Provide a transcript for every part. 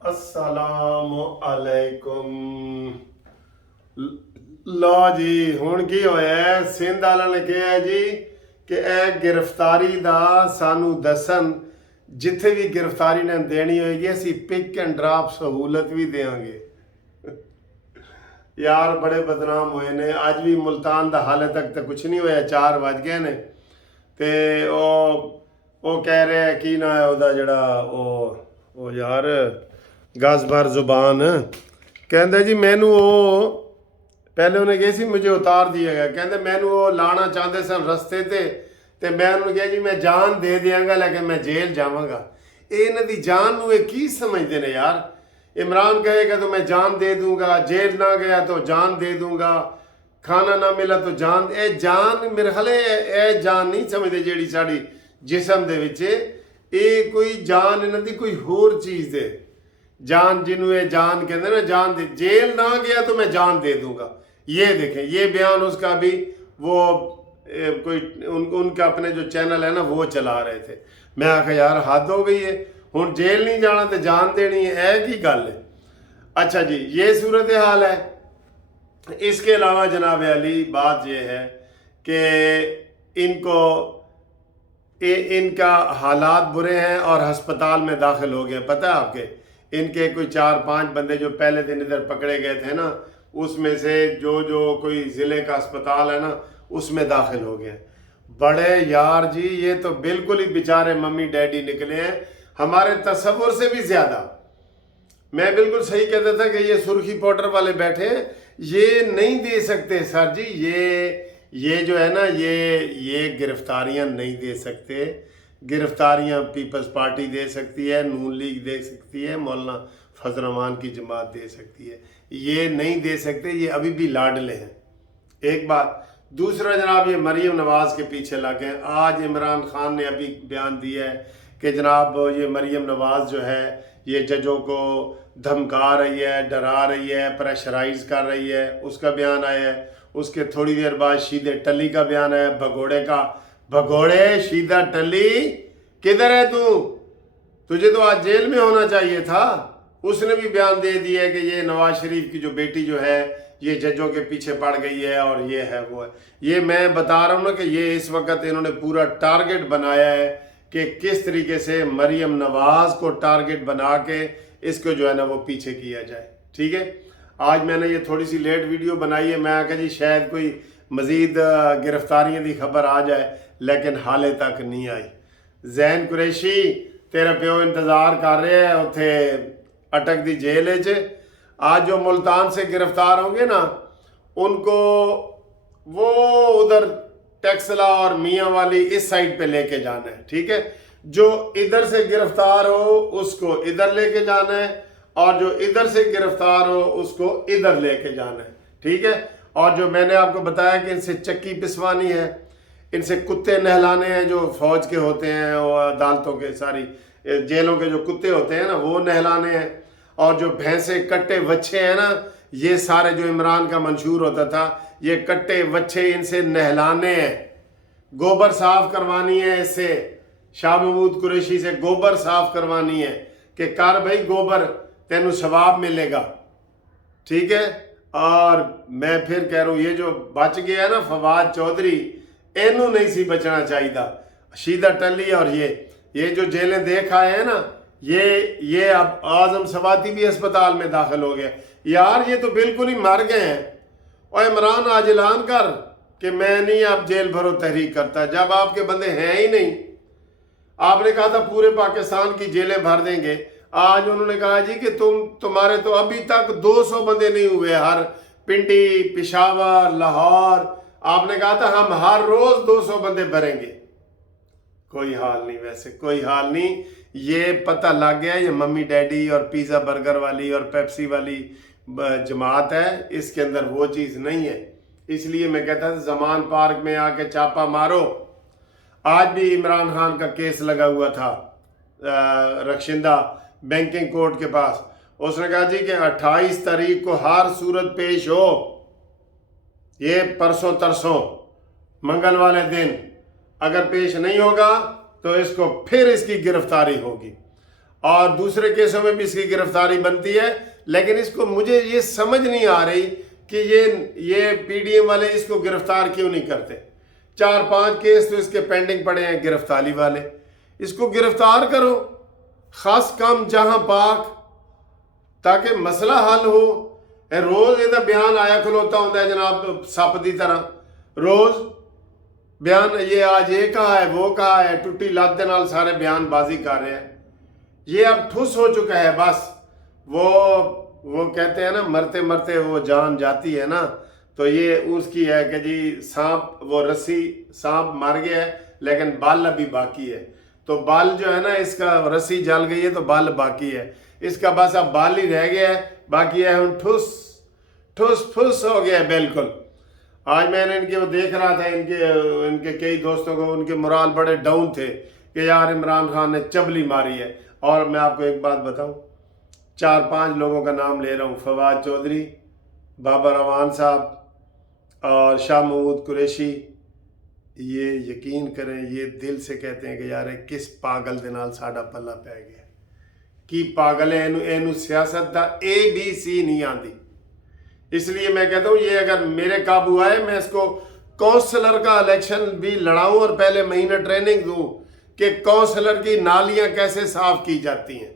अस्सलाम अलैकुम। लो जी हुण की होया सिंध वाला ने कहा जी कि ए गिरफ्तारी दा सानू दसन जिथे भी गिरफ्तारी ने देनी होगी असी पिक एंड ड्रॉप सहूलत भी देंगे। यार बड़े बदनाम हुए ने। अज भी मुल्तान दा हाले तक तो कुछ नहीं होया, 4 बज गए ने ते ओ कह रहे हैं की ना है ओदा जड़ा ओ यार गज भर जुबान कहते जी मैनू पहले उन्हें कहा सी मुझे उतार दिया गया, कहते मैनू लाना चाहते सन रस्ते ते मैं उन्होंने कहा जी मैं जान दे देंगा लेकिन मैं जेल जावांगा। इन्हां दी जान नूं की समझते ने यार। इमरान कहेगा तो मैं जान दे दूंगा, जेल ना गया तो जान दे दूंगा, खाना ना मिला तो जान। ए जान मेरे ख्याल ए जान नहीं समझते जेड़ी साड़ी जिसम दे विच ए कोई जान इन्हां दी कोई होर चीज़ दे जान जिन्हों ये जान कहते ना जान दे। जेल ना गया तो मैं जान दे दूंगा। ये देखें ये बयान उसका भी वो कोई उनका अपने जो चैनल है ना वो चला रहे थे। मैं आखा यार हद हो गई है, हुण जेल नहीं जाना तो जान देनी है, ऐ की गल है। अच्छा जी ये सूरत हाल है। इसके अलावा जनाब अली बात ये है कि इनका हालात बुरे हैं और हस्पताल में दाखिल हो गए। पता है आपके इनके कोई 4-5 बंदे जो पहले दिन इधर पकड़े गए थे ना उसमें से जो कोई ज़िले का अस्पताल है ना उसमें दाखिल हो गए। बड़े यार जी ये तो बिल्कुल ही बेचारे मम्मी डैडी निकले हैं हमारे तसव्वुर से भी ज़्यादा। मैं बिल्कुल सही कहता था कि ये सुर्खी पाउडर वाले बैठे ये नहीं दे सकते सर जी। ये जो है ना ये गिरफ्तारियां नहीं दे सकते। गिरफ्तारियां पीपल्स पार्टी दे सकती है, नून लीग दे सकती है, मौलाना फजल रहमान की जमात दे सकती है, ये नहीं दे सकते। ये अभी भी लाडले हैं। एक बात। दूसरा जनाब ये मरीम नवाज़ के पीछे लगे हैं। आज इमरान खान ने अभी बयान दिया है कि जनाब ये मरीम नवाज़ जो है ये जजों को धमका रही है, डरा रही है, प्रेशराइज कर रही है, उसका बयान आया है। उसके थोड़ी देर बाद शीदे टली का बयान आया भगोड़े का। भगोड़े शीदा टली किधर है तू? तुझे तो आज जेल में होना चाहिए था। उसने भी बयान दे दिया कि ये नवाज शरीफ की जो बेटी जो है ये जजों के पीछे पड़ गई है और ये है वो है। ये मैं बता रहा हूँ ना कि ये इस वक्त इन्होंने पूरा टारगेट बनाया है कि किस तरीके से मरीम नवाज को टारगेट बना के इसको जो है ना वो पीछे किया जाए। ठीक है। आज मैंने ये थोड़ी सी लेट वीडियो बनाई है। मैं आखा जी शायद कोई मज़ीद गिरफ्तारियों की खबर आ जाए लेकिन हाले तक नहीं आई। जैन कुरैशी तेरा प्यो इंतज़ार कर रहे हैं उत्थे अटक दी जेल च। आज जो मुल्तान से गिरफ्तार होंगे ना उनको वो उधर टेक्सला और मियाँ वाली इस साइड पे लेके जाना है। ठीक है। जो इधर से गिरफ्तार हो उसको इधर लेके जाना है और जो इधर से गिरफ्तार हो उसको इधर लेके जाना है। ठीक है। और जो मैंने आपको बताया कि इनसे चक्की पिसवानी है, इनसे कुत्ते नहलाने हैं जो फौज के होते हैं और अदालतों के सारी जेलों के जो कुत्ते होते हैं ना वो नहलाने हैं। और जो भैंसे कट्टे वच्छे हैं ना ये सारे जो इमरान का मंशूर होता था ये कट्टे वच्छे इनसे नहलाने हैं। गोबर साफ करवानी है इससे। शाह महमूद कुरैशी से गोबर साफ करवानी है कि कर भाई गोबर तेनू सवाब मिलेगा। ठीक है। और मैं फिर कह रहा हूँ ये जो बच गया है ना फवाद चौधरी इनू नहीं सी बचना चाहिए। शीदा टली और ये जो जेलें देख आए हैं ना ये अब आजम सवाती भी अस्पताल में दाखिल हो गया। यार ये तो बिल्कुल ही मर गए हैं। और इमरान आज ऐलान कर कि मैं नहीं अब जेल भरो तहरीक करता जब आपके बंदे हैं ही नहीं। आपने कहा था पूरे पाकिस्तान की जेलें भर देंगे। आज उन्होंने कहा जी कि तुम्हारे तो अभी तक 200 बंदे नहीं हुए हर पिंडी पेशावर लाहौर। आपने कहा था हम हर रोज 200 बंदे भरेंगे। कोई हाल नहीं, वैसे कोई हाल नहीं। ये पता लग गया ये मम्मी डैडी और पिज़्ज़ा बर्गर वाली और पेप्सी वाली जमात है, इसके अंदर वो चीज़ नहीं है। इसलिए मैं कहता था जमान पार्क में आके छापा मारो। आज भी इमरान खान का केस लगा हुआ था रक्षिंदा बैंकिंग कोर्ट के पास। उसने कहा जी कि 28 तारीख को हर सूरत पेश हो। ये परसों तरसों मंगल वाले दिन अगर पेश नहीं होगा तो इसको फिर इसकी गिरफ्तारी होगी। اور دوسرے کیسوں میں بھی اس کی گرفتاری بنتی ہے، لیکن اس کو مجھے یہ سمجھ نہیں آ رہی کہ یہ پی ڈی ایم والے اس کو گرفتار کیوں نہیں کرتے۔ 4-5 کیس تو اس کے پینڈنگ پڑے ہیں گرفتاری والے، اس کو گرفتار کرو، خاص کام جہاں پاک، تاکہ مسئلہ حل ہو۔ روز یہ بیان آیا کھلوتا ہوتا ہے جناب سپ دی طرح، روز بیان یہ آج یہ کہا ہے وہ کہا ہے، ٹوٹی لات دے نال سارے بیان بازی کر رہے ہیں۔ یہ اب ٹھس ہو چکا ہے، بس وہ کہتے ہیں نا مرتے مرتے وہ جان جاتی ہے نا، تو یہ اس کی ہے کہ جی سانپ، وہ رسی سانپ مر گیا ہے لیکن بال ابھی باقی ہے، تو بال جو ہے نا اس کا رسی جل گئی ہے تو بال باقی ہے، اس کا بس اب بال ہی رہ گیا ہے، باقی ہے ہم ٹھس پھس ہو گیا ہے بالکل۔ آج میں نے ان کے وہ دیکھ رہا تھا، ان کے کئی دوستوں کو ان کے مرال بڑے ڈاؤن تھے کہ یار عمران خان نے چبلی ماری ہے۔ اور میں آپ کو ایک بات بتاؤں، 4-5 لوگوں کا نام لے رہا ہوں، فواد چودھری، بابر روان صاحب اور شاہ محمود قریشی، یہ یقین کریں یہ دل سے کہتے ہیں کہ یار کس پاگل دے نال ساڈا پلہ پی گیا، کی پاگل ہے، اینو سیاست دا ABC نہیں آتی۔ اس لیے میں کہتا ہوں یہ اگر میرے قابو آئے میں اس کو کونسلر کا الیکشن بھی لڑاؤں اور پہلے مہینہ ٹریننگ دوں کہ کونسلر کی نالیاں کیسے صاف کی جاتی ہیں۔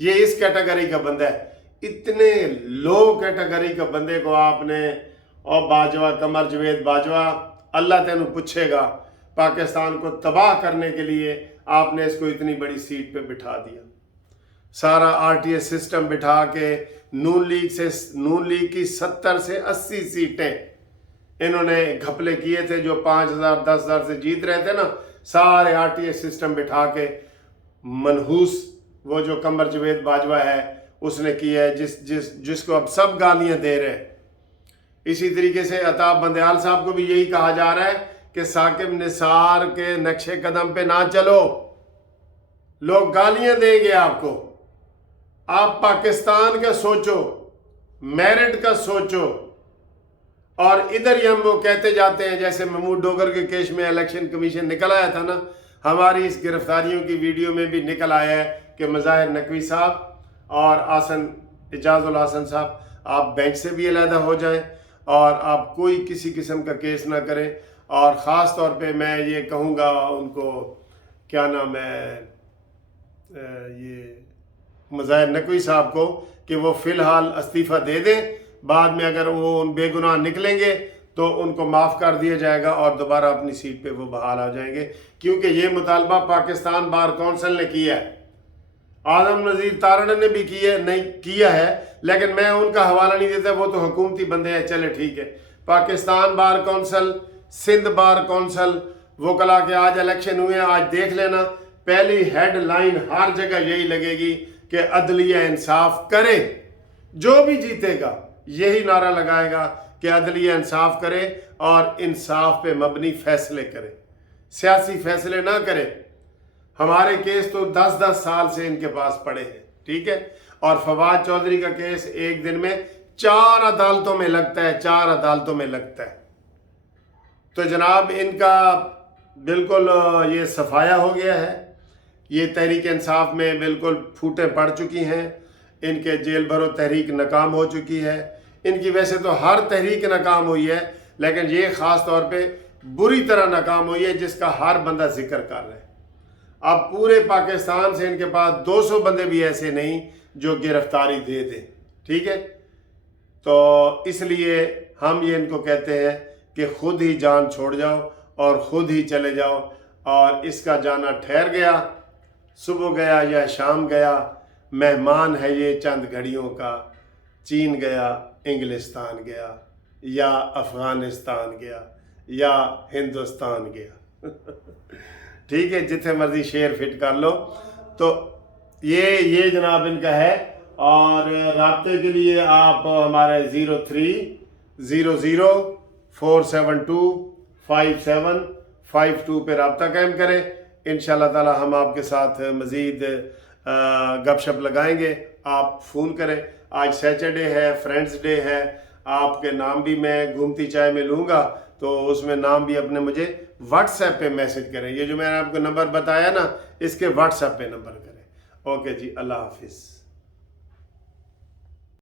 یہ اس کیٹیگری کا بندہ ہے، اتنے لو کیٹیگری کا بندے کو آپ نے، اور باجوہ قمر جاوید باجوہ، اللہ تینوں پوچھے گا، پاکستان کو تباہ کرنے کے لیے آپ نے اس کو اتنی بڑی سیٹ پہ بٹھا دیا، سارا RTS سسٹم بٹھا کے نون لیگ کی 70 سے 80 سیٹیں انہوں نے گھپلے کیے تھے، جو 5,000 10,000 سے جیت رہے تھے نا، سارے RTS سسٹم بٹھا کے منحوس وہ جو قمر جاوید باجوہ ہے اس نے کیا ہے، جس کو اب سب گالیاں دے رہے ہیں۔ اسی طریقے سے عطاب بندیال صاحب کو بھی یہی کہا جا رہا ہے کہ ثاقب نثار کے نقش قدم پہ نہ چلو، لوگ گالیاں دیں گے آپ کو، آپ پاکستان کا سوچو، میرٹ کا سوچو۔ اور ادھر ہی ہم وہ کہتے جاتے ہیں، جیسے محمود ڈوگر کے کیس میں الیکشن کمیشن نکل آیا تھا نا، ہماری اس گرفتاریوں کی ویڈیو میں بھی نکل آیا ہے کہ مظاہر نقوی صاحب اور اعجاز الحسن صاحب آپ بینچ سے بھی علیحدہ ہو جائیں اور آپ کوئی کسی قسم کا کیس نہ کریں۔ اور خاص طور پہ میں یہ کہوں گا ان کو، کیا نام ہے، یہ مظاہر نقوی صاحب کو، کہ وہ فی الحال استعفیٰ دے دیں، بعد میں اگر وہ ان بے گناہ نکلیں گے تو ان کو معاف کر دیا جائے گا اور دوبارہ اپنی سیٹ پہ وہ بحال آ جائیں گے، کیونکہ یہ مطالبہ پاکستان بار کونسل نے کیا ہے، اعظم نذیر تارڑ نے بھی کیا ہے، لیکن میں ان کا حوالہ نہیں دیتا، وہ تو حکومتی بندے ہیں، چلے ٹھیک ہے۔ Pakistan bar council, Sindh bar council, وکلا کے آج الیکشن ہوئے ہیں، آج دیکھ لینا پہلی ہیڈ لائن ہر جگہ یہی لگے گی کہ عدلیہ انصاف کرے، جو بھی جیتے گا یہی نعرہ لگائے گا کہ عدلیہ انصاف کرے اور انصاف پہ مبنی فیصلے کرے، سیاسی فیصلے نہ کرے۔ ہمارے کیس تو 10 سال سے ان کے پاس پڑے ہیں، ٹھیک ہے، اور فواد چودھری کا کیس ایک دن میں 4 عدالتوں میں لگتا ہے، 4 عدالتوں میں لگتا ہے۔ تو جناب ان کا بالکل یہ صفایا ہو گیا ہے، یہ تحریک انصاف میں بالکل پھوٹیں پڑ چکی ہیں، ان کے جیل بھرو تحریک ناکام ہو چکی ہے، ان کی ویسے تو ہر تحریک ناکام ہوئی ہے، لیکن یہ خاص طور پہ بری طرح ناکام ہوئی ہے جس کا ہر بندہ ذکر کر رہا ہے۔ اب پورے پاکستان سے ان کے پاس 200 بندے بھی ایسے نہیں جو گرفتاری دے دیں، ٹھیک ہے۔ تو اس لیے ہم یہ ان کو کہتے ہیں کہ خود ہی جان چھوڑ جاؤ اور خود ہی چلے جاؤ، اور اس کا جانا ٹھہر گیا، صبح گیا یا شام گیا، مہمان ہے یہ چند گھڑیوں کا، چین گیا، انگلستان گیا، یا افغانستان گیا، یا ہندوستان گیا ٹھیک ہے، جتنے مرضی شیئر فٹ کر لو۔ تو یہ جناب ان کا ہے، اور رابطے کے لیے آپ ہمارے 0300 472 5752 پہ رابطہ قائم کریں۔ انشاءاللہ تعالی ہم آپ کے ساتھ مزید گپ شپ لگائیں گے، آپ فون کریں۔ آج سیچرڈے ہے، فرینڈز ڈے ہے، آپ کے نام بھی میں گھومتی چائے میں لوں گا، تو اس میں نام بھی اپنے مجھے واٹس ایپ پہ میسج کریں، یہ جو میں نے آپ کو نمبر بتایا نا، اس کے واٹس ایپ پہ نمبر کریں، اوکے جی، اللہ حافظ.